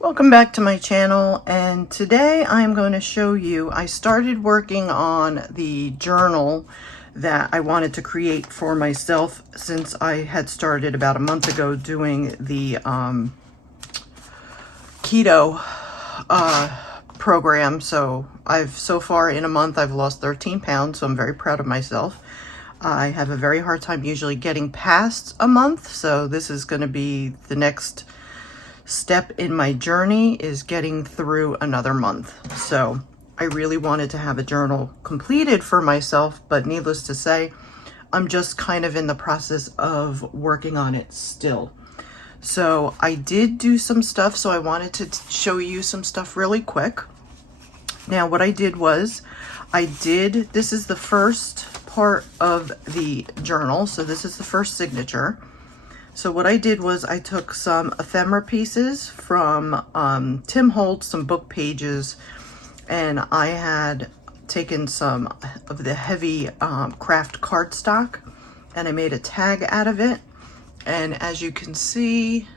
Welcome back to my channel, and today I'm going to show you, I started working on the journal that I wanted to create for myself since I had started about a month ago doing the keto program. So far in a month I've lost 13 pounds, so I'm very proud of myself. I have a very hard time usually getting past a month, so this is going to be the next step in my journey, is getting through another month. So I really wanted to have a journal completed for myself, but needless to say, I'm just kind of in the process of working on it still. So I did do some stuff, so I wanted to show you some stuff really quick. Now what I did was, this is the first part of the journal, so this is the first signature. So what I did was I took some ephemera pieces from Tim Holtz, some book pages, and I had taken some of the heavy craft cardstock, and I made a tag out of it. And as you can see,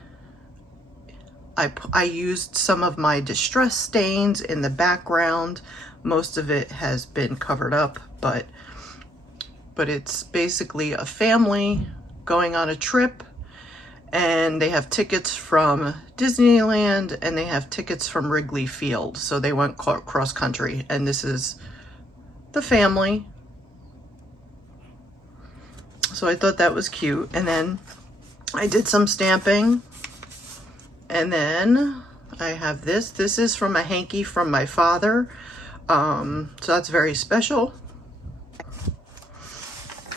I used some of my distress stains in the background. Most of it has been covered up, but it's basically a family going on a trip. And they have tickets from Disneyland and they have tickets from Wrigley Field. So they went cross country, and this is the family. So I thought that was cute. And then I did some stamping. And then I have this. This is from a hanky from my father. So that's very special.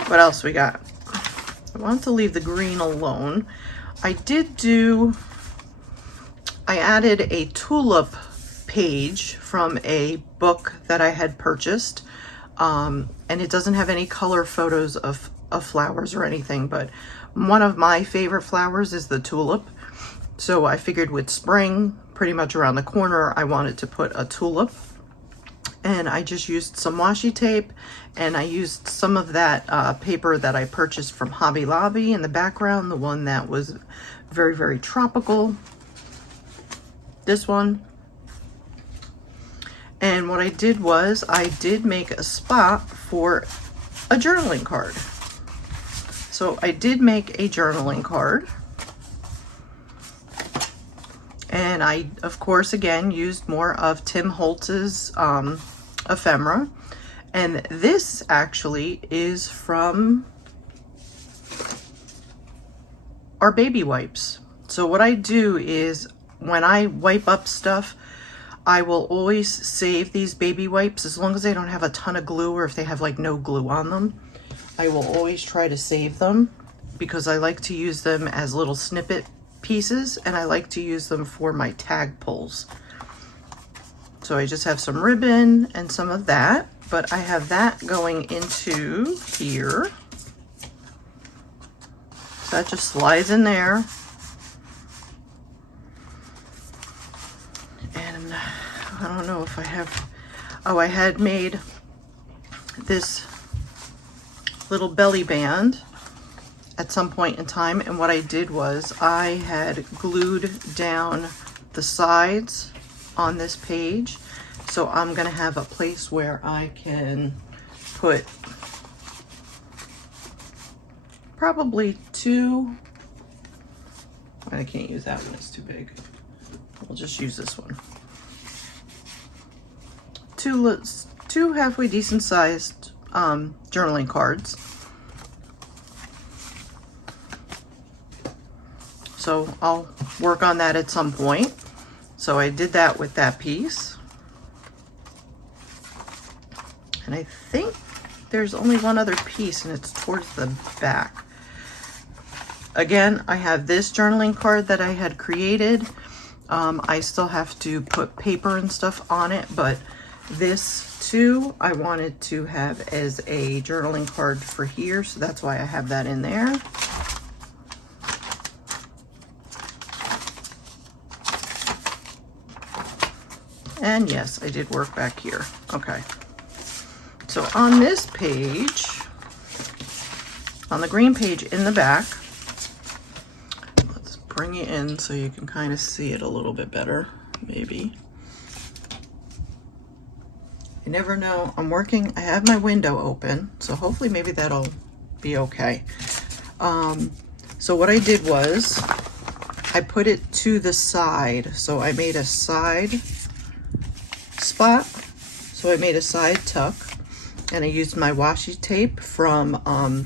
What else we got? I want to leave the green alone. I added a tulip page from a book that I had purchased, and it doesn't have any color photos of flowers or anything, but one of my favorite flowers is the tulip. So I figured with spring pretty much around the corner, I wanted to put a tulip. And I just used some washi tape, and I used some of that paper that I purchased from Hobby Lobby in the background, the one that was very, very tropical. This one. And what I did was I did make a spot for a journaling card. So I did make a journaling card. And I, of course, again, used more of Tim Holtz's ephemera. And this actually is from our baby wipes. So what I do is when I wipe up stuff, I will always save these baby wipes, as long as they don't have a ton of glue, or if they have like no glue on them. I will always try to save them because I like to use them as little snippet pieces, and I like to use them for my tag pulls. So I just have some ribbon and some of that, but I have that going into here. So that just slides in there. And I don't know if I have, oh, I had made this little belly band at some point in time, and what I did was I had glued down the sides on this page, so I'm gonna have a place where I can put probably two. I can't use that one, it's too big. We'll just use this one. Two halfway decent sized journaling cards. So I'll work on that at some point. So I did that with that piece. And I think there's only one other piece, and it's towards the back. Again, I have this journaling card that I had created. I still have to put paper and stuff on it, but this too, I wanted to have as a journaling card for here. So that's why I have that in there. And yes, I did work back here. Okay. So on this page, on the green page in the back, let's bring it in so you can kind of see it a little bit better. maybe. You never know. I'm working, I have my window open, so hopefully maybe that'll be okay. So what I did was I put it to the side. So I made a side spot. So I made a side tuck, and I used my washi tape from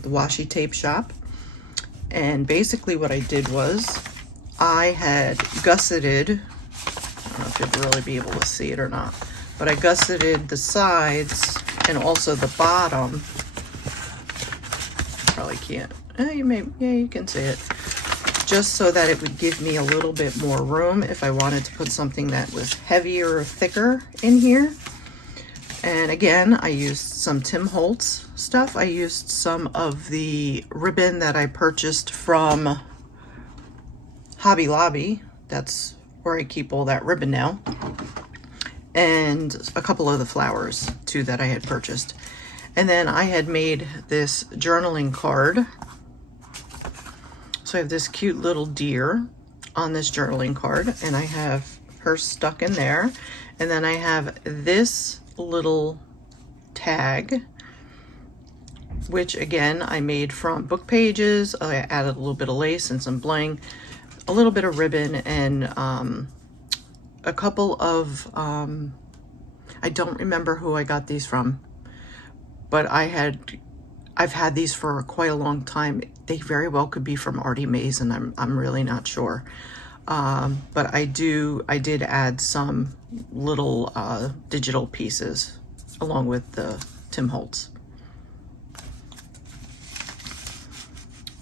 the washi tape shop. And basically what I did was I had gusseted, I don't know if you'll really be able to see it or not, but I gusseted the sides and also the bottom. Probably can't. You may, yeah, you can see it. Just so that it would give me a little bit more room if I wanted to put something that was heavier or thicker in here. And again, I used some Tim Holtz stuff. I used some of the ribbon that I purchased from Hobby Lobby. That's where I keep all that ribbon now. And a couple of the flowers too that I had purchased. And then I had made this journaling card. So I have this cute little deer on this journaling card, and I have her stuck in there. And then I have this little tag, which again I made from book pages. I added a little bit of lace and some bling, a little bit of ribbon, and a couple of I don't remember who I got these from, but I've had these for quite a long time. They very well could be from Artie Mays, and I'm really not sure. But I did add some little digital pieces along with the Tim Holtz.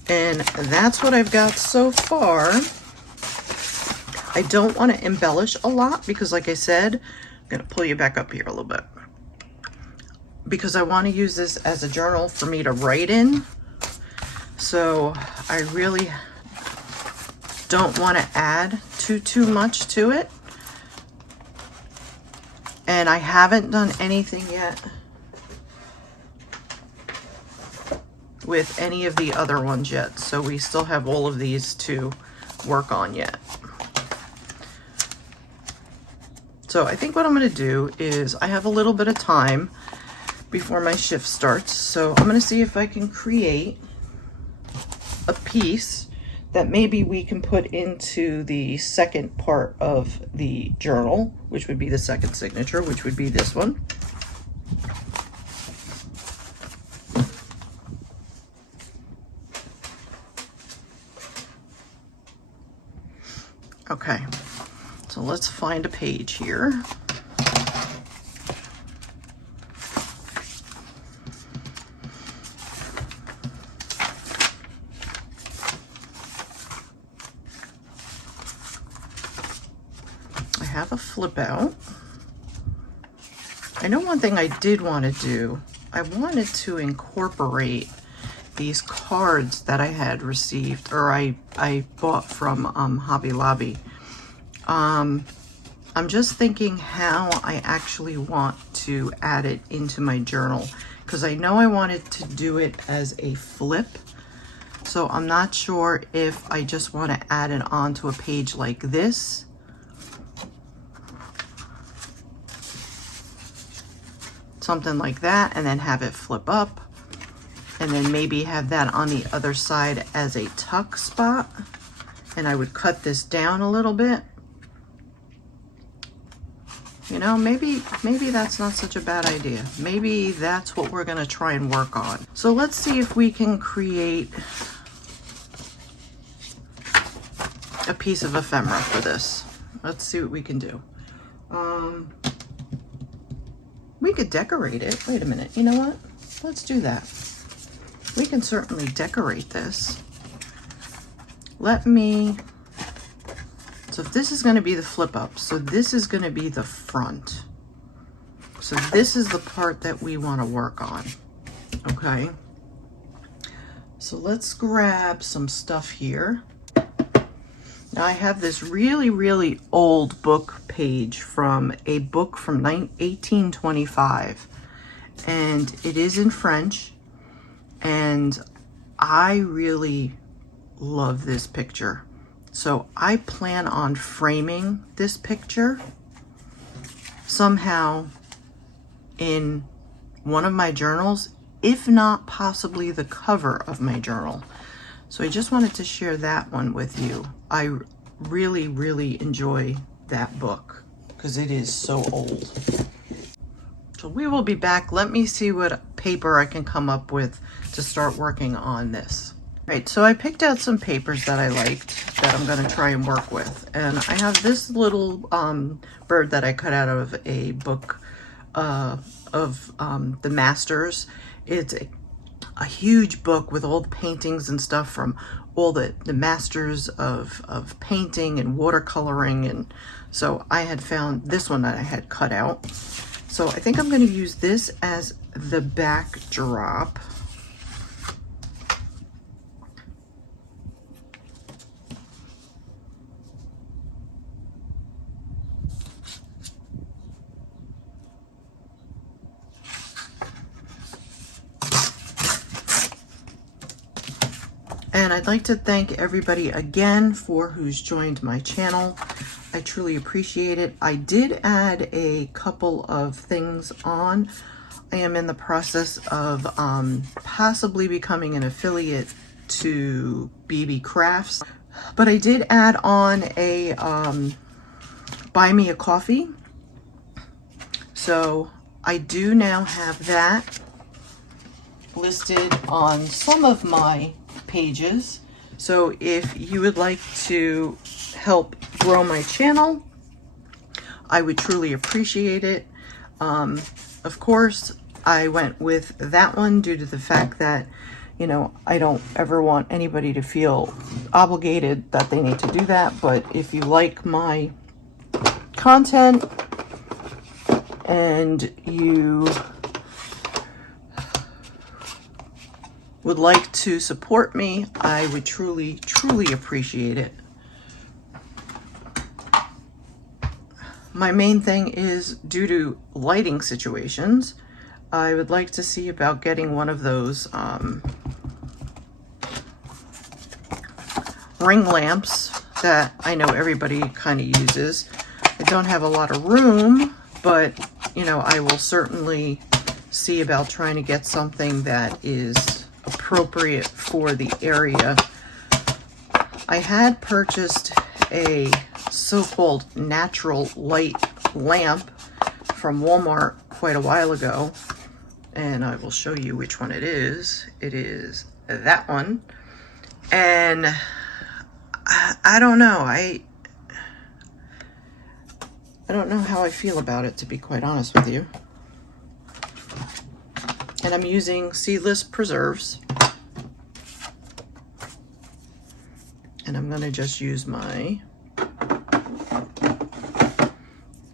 And that's what I've got so far. I don't want to embellish a lot because, like I said, I'm going to pull you back up here a little bit, because I want to use this as a journal for me to write in. So I really don't want to add too much to it. And I haven't done anything yet with any of the other ones yet. So we still have all of these to work on yet. So I think what I'm going to do is, I have a little bit of time before my shift starts. So I'm going to see if I can create a piece that maybe we can put into the second part of the journal, which would be the second signature, which would be this one. Okay, so let's find a page here. I have a flip out. I know one thing I did want to do, I wanted to incorporate these cards that I had received, or I bought from Hobby Lobby. I'm just thinking how I actually want to add it into my journal, because I know I wanted to do it as a flip. So I'm not sure if I just want to add it onto a page like this, something like that, and then have it flip up, and then maybe have that on the other side as a tuck spot. And I would cut this down a little bit. You know, maybe that's not such a bad idea. Maybe that's what we're gonna try and work on. So let's see if we can create a piece of ephemera for this. Let's see what we can do. We could decorate it. Wait a minute, you know what? Let's do that. We can certainly decorate this. So if this is going to be the flip up, so this is going to be the front. So this is the part that we want to work on. Okay. So let's grab some stuff here. Now I have this really, really old book page from a book from 1825, and it is in French, and I really love this picture. So I plan on framing this picture somehow in one of my journals, if not possibly the cover of my journal. So I just wanted to share that one with you. I really, really enjoy that book because it is so old. So we will be back. Let me see what paper I can come up with to start working on this. Right, so I picked out some papers that I liked that I'm going to try and work with. And I have this little bird that I cut out of a book of the Masters. It's a huge book with all the paintings and stuff from all the masters of painting and watercoloring. And so I had found this one that I had cut out. So I think I'm going to use this as the backdrop. And I'd like to thank everybody again for who's joined my channel. I truly appreciate it. I did add a couple of things on. I am in the process of possibly becoming an affiliate to BB Crafts. But I did add on a buy me a coffee. So I do now have that listed on some of my pages. So if you would like to help grow my channel, I would truly appreciate it. Of course, I went with that one due to the fact that, you know, I don't ever want anybody to feel obligated that they need to do that. But if you like my content and you would like to support me, I would truly, truly appreciate it. My main thing is, due to lighting situations, I would like to see about getting one of those ring lamps that I know everybody kind of uses. I don't have a lot of room, but you know, I will certainly see about trying to get something that is appropriate for the area. I had purchased a so-called natural light lamp from Walmart quite a while ago, and I will show you which one it is. It is that one. And I don't know. I don't know how I feel about it, to be quite honest with you. And I'm using seedless preserves. And I'm going to just use my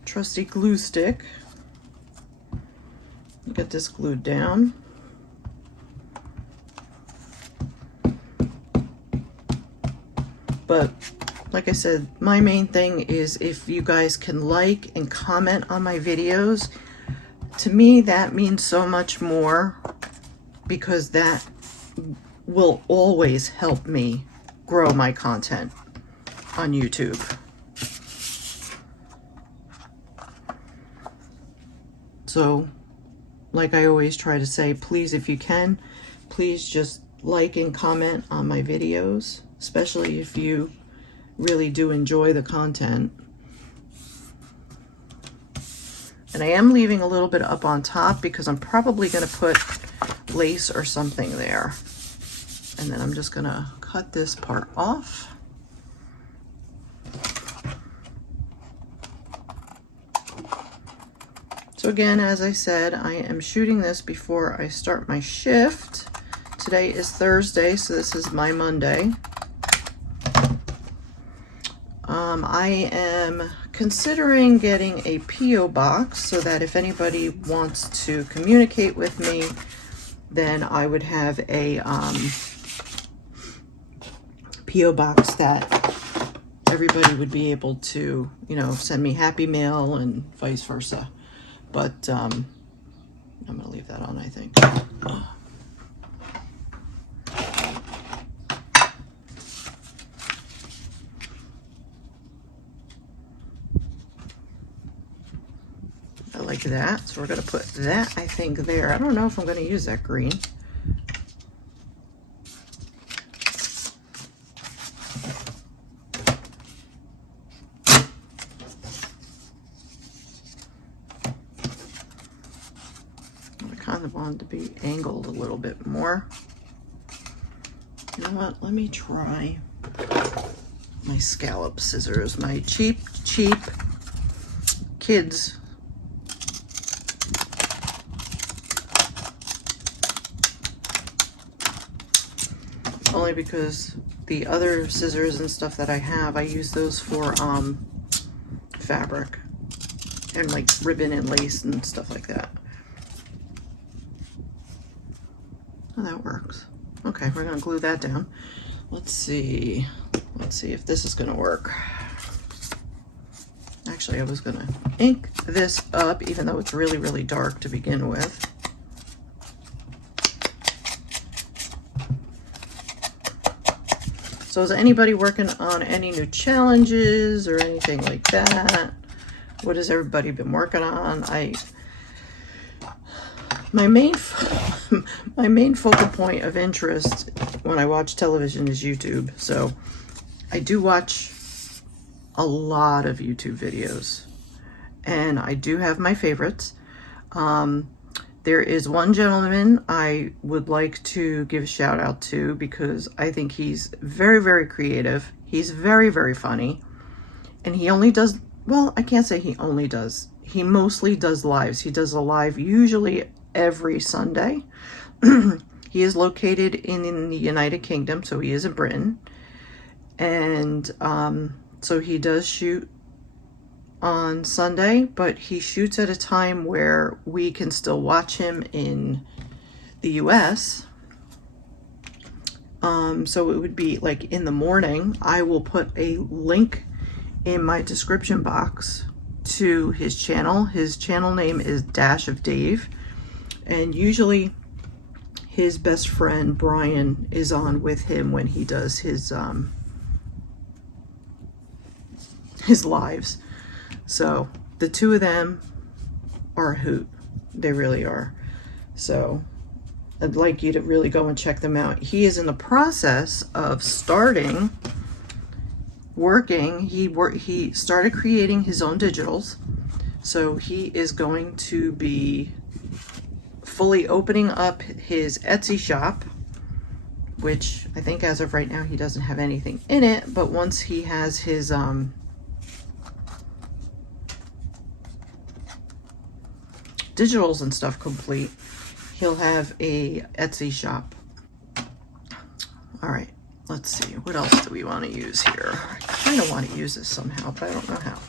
trusty glue stick. Get this glued down. But like I said, my main thing is if you guys can like and comment on my videos, to me that means so much more, because that will always help me grow my content on YouTube. So, like I always try to say, please, if you can, please just like and comment on my videos, especially if you really do enjoy the content. And I am leaving a little bit up on top because I'm probably going to put lace or something there. And then I'm just going to cut this part off. So again, as I said, I am shooting this before I start my shift. Today is Thursday, so this is my Monday. I am considering getting a P.O. box so that if anybody wants to communicate with me, then I would have a P.O. box that everybody would be able to, you know, send me happy mail and vice versa. But I'm going to leave that on, I think. that. So we're going to put that, I think, there. I don't know if I'm going to use that green. I kind of wanted to be angled a little bit more. You know what? Let me try my scallop scissors, my cheap kids only because the other scissors and stuff that I have, I use those for fabric and like ribbon and lace and stuff like that. Oh, that works. Okay, we're gonna glue that down. Let's see if this is gonna work. Actually, I was gonna ink this up, even though it's really, really dark to begin with. So is anybody working on any new challenges or anything like that? What has everybody been working on? My main focal point of interest when I watch television is YouTube. So I do watch a lot of YouTube videos, and I do have my favorites. There is one gentleman I would like to give a shout out to because I think he's very, very creative. He's very, very funny, and he only does, well, I can't say he only does. He mostly does lives. He does a live usually every Sunday. He is located in the United Kingdom, so he is in Britain. And so he does shoot on Sunday, but he shoots at a time where we can still watch him in the US. So it would be like in the morning. I will put a link in my description box to his channel. His channel name is Dash of Dave, and usually his best friend Brian is on with him when he does his lives. So the two of them are a hoot. They really are. So I'd like you to really go and check them out. He is in the process of starting working. He started creating his own digitals. So he is going to be fully opening up his Etsy shop, which I think as of right now he doesn't have anything in it, but once he has his digitals and stuff complete, he'll have a Etsy shop. All right, let's see, what else do we want to use here? I kind of want to use this somehow, but I don't know how.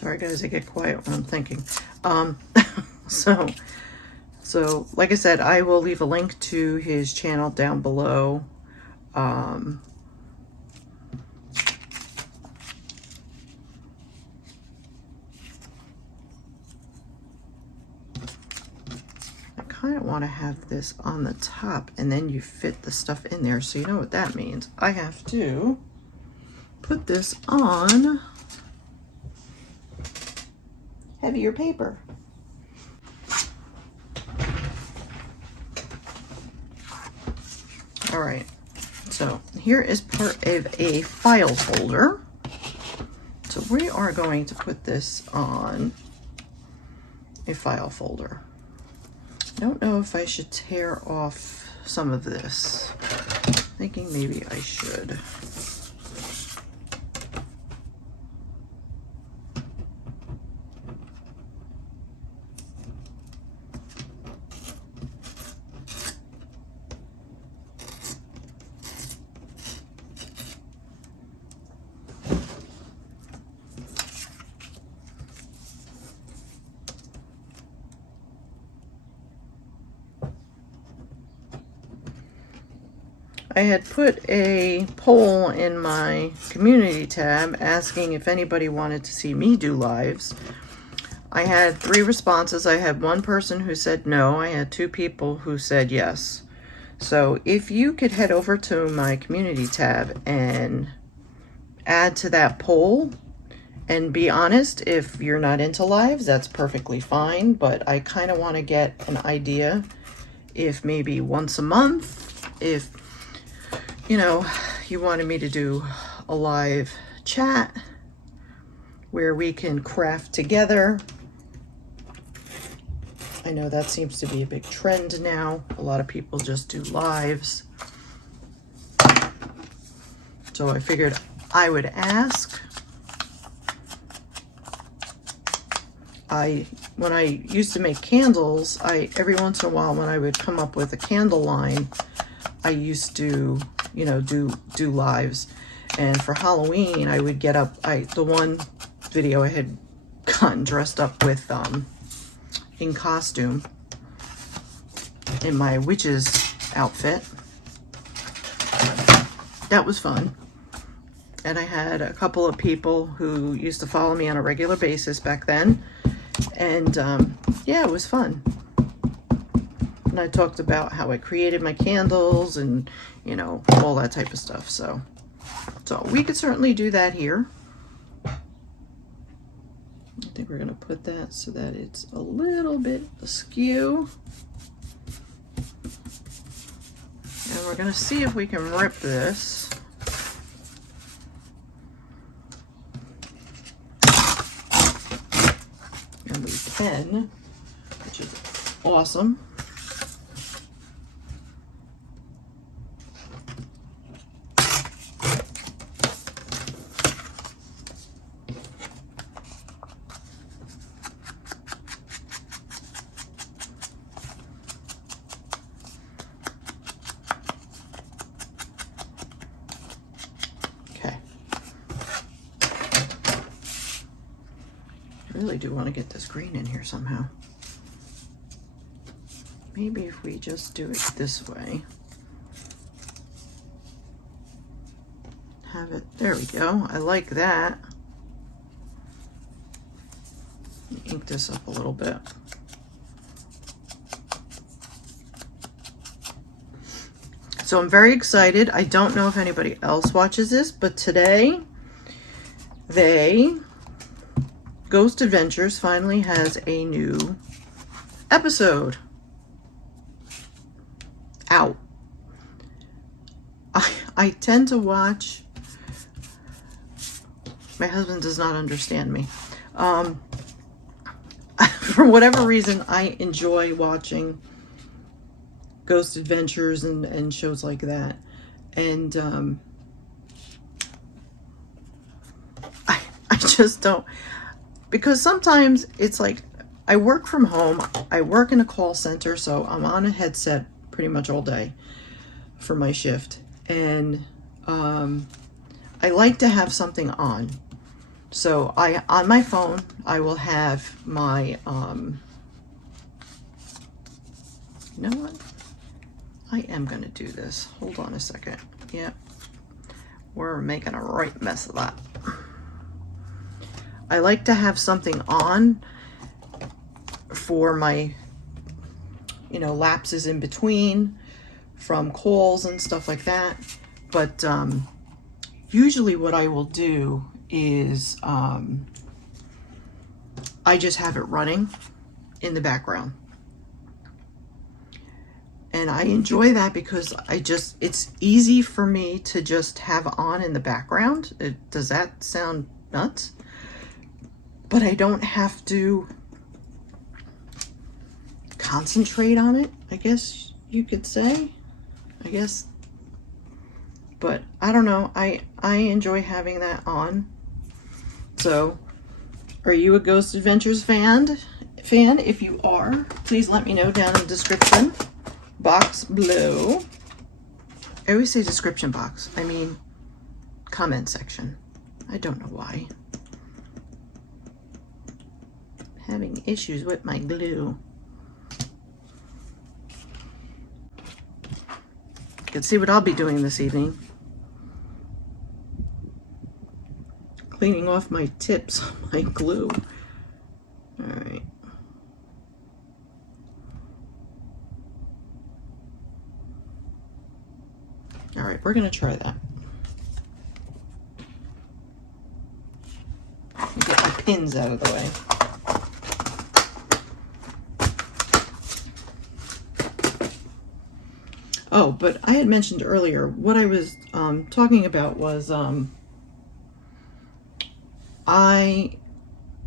Sorry guys, I get quiet when I'm thinking. So like I said, I will leave a link to his channel down below. I kind of want to have this on the top and then you fit the stuff in there. So you know what that means. I have to put this on heavier paper. All right, so here is part of a file folder. So we are going to put this on a file folder. I don't know if I should tear off some of this. I'm thinking maybe I should. I had put a poll in my community tab asking if anybody wanted to see me do lives. I had 3 responses. I had 1 person who said no. I had 2 people who said yes. So if you could head over to my community tab and add to that poll, and be honest, if you're not into lives, that's perfectly fine, but I kind of want to get an idea if maybe once a month, if, you know, you wanted me to do a live chat where we can craft together. I know that seems to be a big trend now. A lot of people just do lives. So I figured I would ask. When I used to make candles, every once in a while when I would come up with a candle line, I used to, you know, do lives. And for Halloween, I would get up, the one video I had gotten dressed up with, in costume, in my witch's outfit. That was fun. And I had a couple of people who used to follow me on a regular basis back then. And yeah, it was fun. And I talked about how I created my candles and, you know, all that type of stuff. So we could certainly do that here. I think we're going to put that so that it's a little bit askew. And we're going to see if we can rip this. And we can, which is awesome. I really do want to get this green in here somehow. Maybe if we just do it this way. Have it, there we go. I like that. Ink this up a little bit. So I'm very excited. I don't know if anybody else watches this, but today Ghost Adventures finally has a new episode out. I tend to watch, my husband does not understand me. For whatever reason, I enjoy watching Ghost Adventures and shows like that. And I just don't, because sometimes it's like, I work from home, I work in a call center, so I'm on a headset pretty much all day for my shift. And I like to have something on. So on my phone, I will have my, you know what? I am going to do this. Hold on a second. Yep. We're making a right mess of that. I like to have something on for my, you know, lapses in between from calls and stuff like that. But usually what I will do is I just have it running in the background. And I enjoy that because it's easy for me to just have on in the background. Does that sound nuts? But I don't have to concentrate on it, I guess you could say. I guess. But I don't know. I enjoy having that on. So, are you a Ghost Adventures fan? If you are, please let me know down in the description box below. I always say description box. I mean comment section. I don't know why. Having issues with my glue. You can see what I'll be doing this evening. Cleaning off my tips on my glue. All right. All right, we're gonna try that. Get my pins out of the way. Oh, but I had mentioned earlier, what I was talking about was I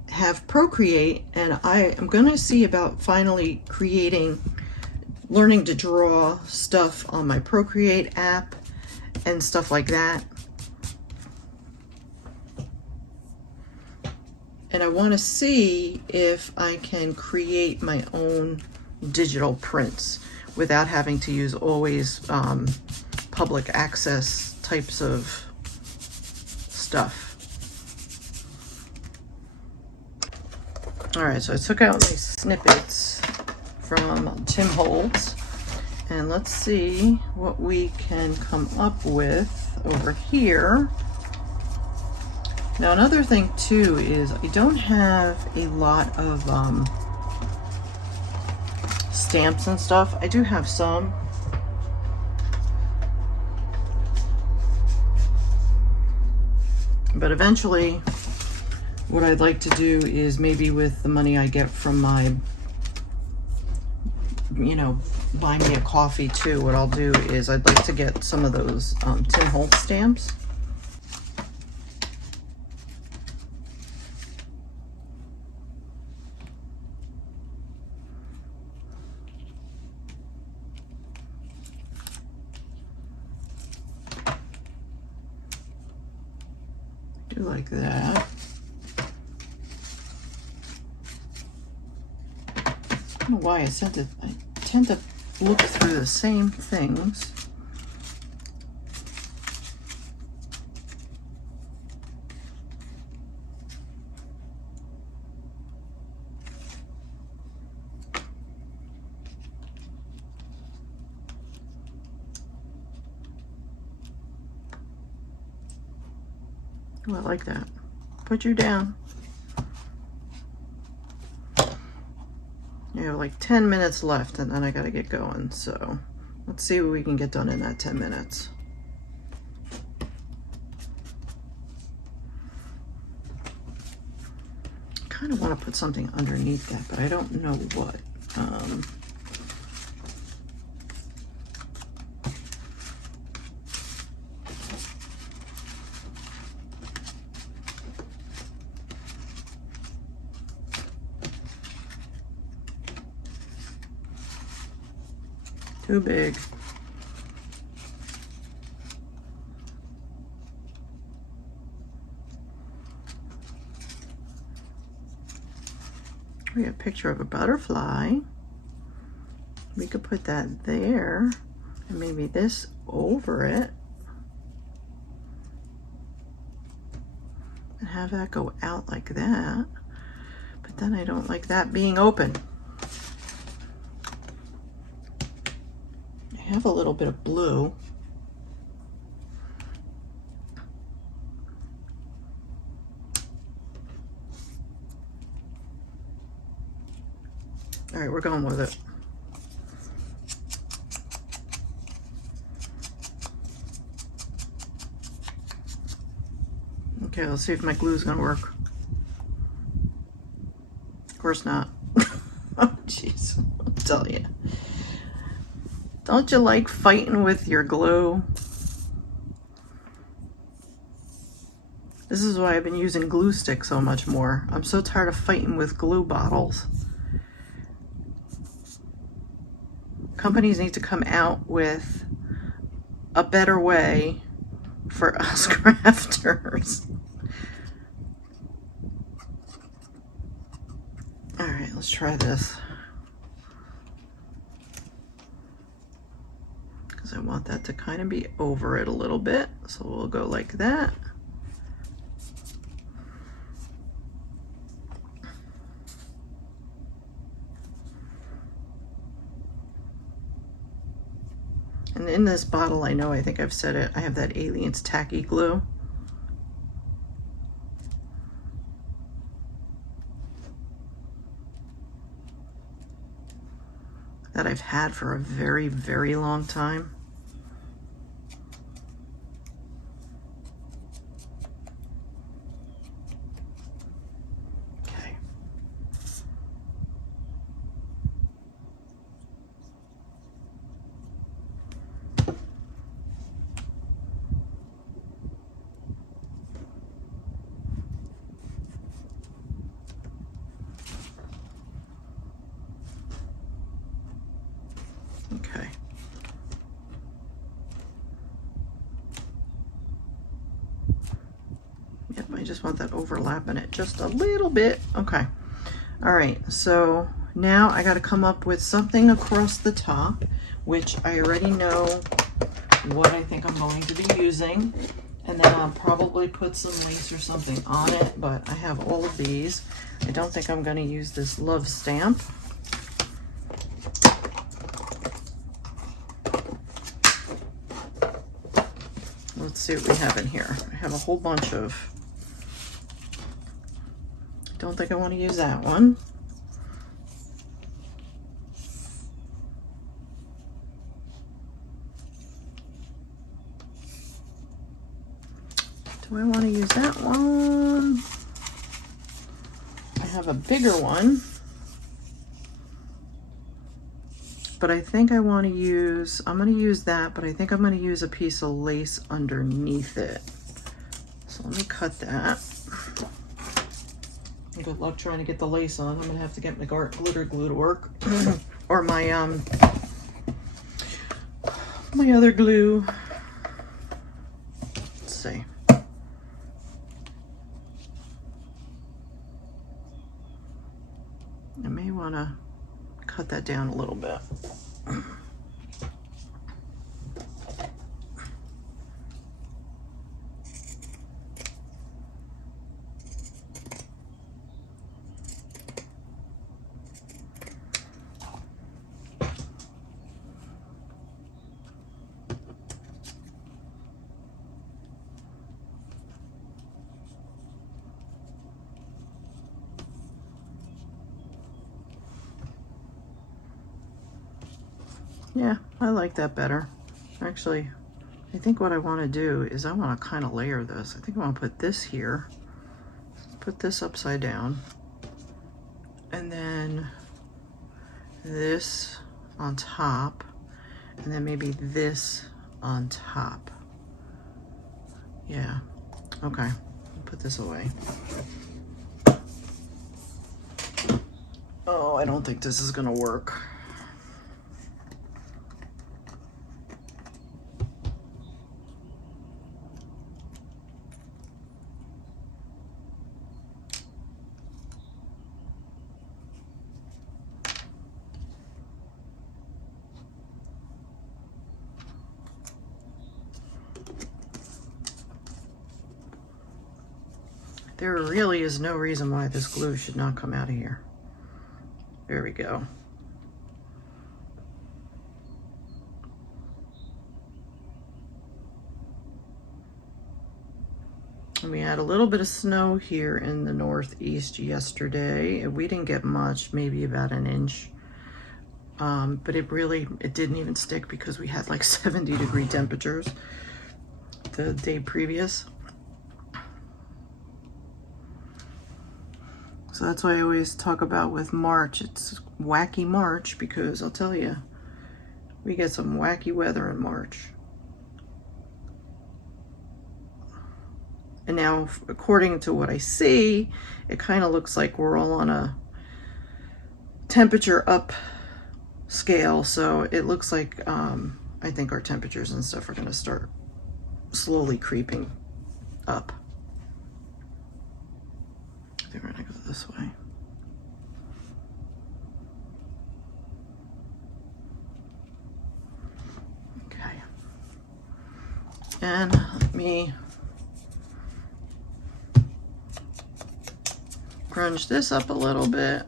have Procreate, and I am going to see about finally learning to draw stuff on my Procreate app and stuff like that. And I want to see if I can create my own digital prints without having to use always public access types of stuff. All right, so I took out my snippets from Tim Holtz, and let's see what we can come up with over here. Now, another thing too is I don't have a lot of stamps and stuff. I do have some. But eventually, what I'd like to do is maybe with the money I get from my, buying me a coffee too, what I'll do is I'd like to get some of those Tim Holtz stamps. Do like that. I don't know why I tend to look through the same things. Oh, I like that. Put you down. You have like 10 minutes left, and then I gotta get going. So let's see what we can get done in that 10 minutes. I kind of want to put something underneath that, but I don't know what. Too big. We have a picture of a butterfly. We could put that there, and maybe this over it, and have that go out like that. But then I don't like that being open. I have a little bit of blue. All right, we're going with it. Okay, let's see if my glue's gonna work. Of course not. Oh, jeez, I'll tell you. Don't you like fighting with your glue? This is why I've been using glue sticks so much more. I'm so tired of fighting with glue bottles. Companies need to come out with a better way for us crafters. All right, let's try this. I want that to kind of be over it a little bit, so we'll go like that. And in this bottle, I know, I think I've said it, I have that Aliens tacky glue. That I've had for a very, very long time. Okay. Okay. Yep, I just want that overlap in it just a little bit. Okay. All right, so now I got to come up with something across the top, which I already know what I think I'm going to be using. And then I'll probably put some lace or something on it, but I have all of these. I don't think I'm going to use this love stamp. Let's see what we have in here. I have a whole bunch of, don't think I want to use that one. Do I want to use that one? I have a bigger one, but I think I want to use, I'm going to use that, but I think I'm going to use a piece of lace underneath it. So let me cut that. Good luck trying to get the lace on. I'm going to have to get my glitter glue to work. Or my my other glue. Let's see. I may want to cut that down a little bit. Yeah, I like that better. Actually, I think what I want to do is I want to kind of layer this. I think I want to put this here, put this upside down, and then this on top, and then maybe this on top. Yeah, okay, put this away. Oh, I don't think this is gonna work. There really is no reason why this glue should not come out of here. There we go. And we had a little bit of snow here in the Northeast yesterday. We didn't get much, maybe about an inch. But it didn't even stick because we had like 70-degree temperatures the day previous. So that's why I always talk about with March, it's wacky March, because I'll tell you, we get some wacky weather in March. And now, according to what I see, it kind of looks like we're all on a temperature up scale. So it looks like, I think our temperatures and stuff are going to start slowly creeping up. I think we're going to go this way. Okay. And let me crunch this up a little bit.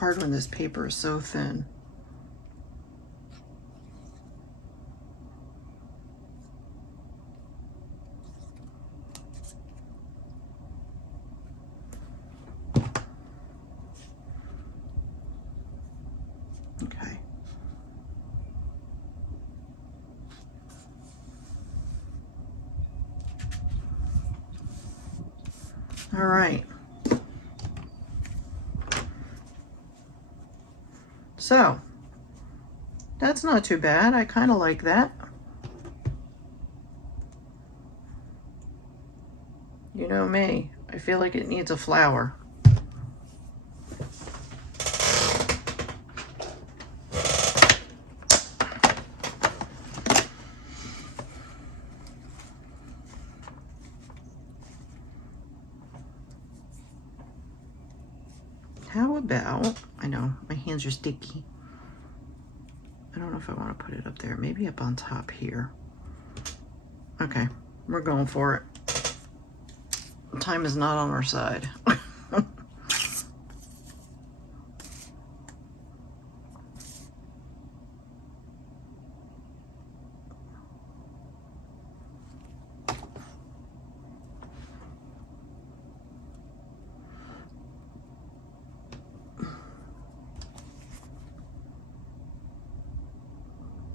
hard when this paper is so thin. Okay. All right. So that's not too bad. I kind of like that. You know me, I feel like it needs a flower. How about, I know my hands are sticky. I don't know if I want to put it up there. Maybe up on top here. Okay, we're going for it. Time is not on our side.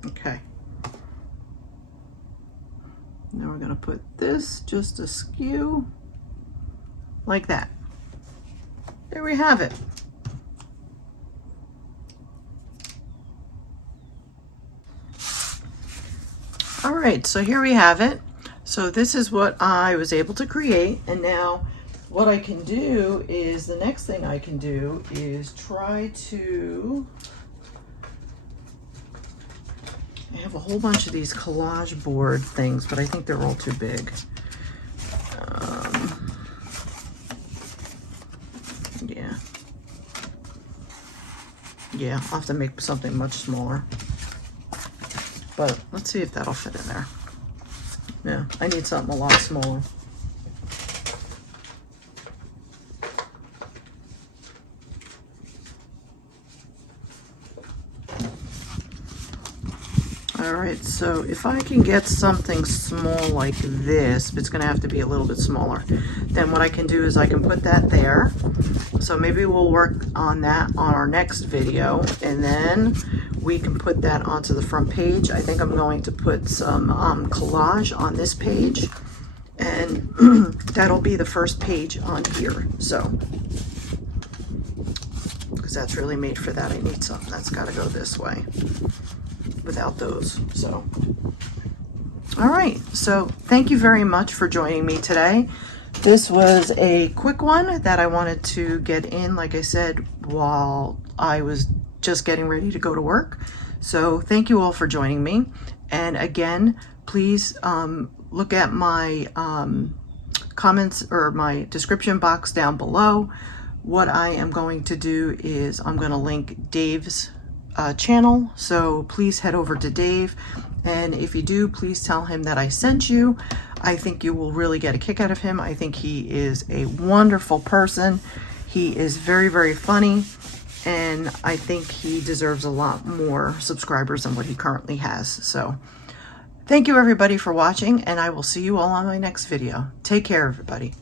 Okay. Now we're going to put this just askew like that. There we have it. All right, so here we have it. So this is what I was able to create, and now what I can do is, the next thing I can do is try to, I have a whole bunch of these collage board things, but I think they're all too big. Yeah, I'll have to make something much smaller. But let's see if that'll fit in there. Yeah, I need something a lot smaller. All right, so if I can get something small like this, but it's gonna have to be a little bit smaller, then what I can do is I can put that there. So maybe we'll work on that on our next video, and then we can put that onto the front page. I think I'm going to put some collage on this page, and that'll be the first page on here. So, because that's really made for that, I need something that's got to go this way without those. So, all right, so thank you very much for joining me today. This was a quick one that I wanted to get in, like I said, while I was just getting ready to go to work. So thank you all for joining me. And again, please look at my comments or my description box down below. What I am going to do is I'm going to link Dave's channel. So please head over to Dave. And if you do, please tell him that I sent you. I think you will really get a kick out of him. I think he is a wonderful person. He is very, very funny. And I think he deserves a lot more subscribers than what he currently has. So thank you everybody for watching, and I will see you all on my next video. Take care, everybody.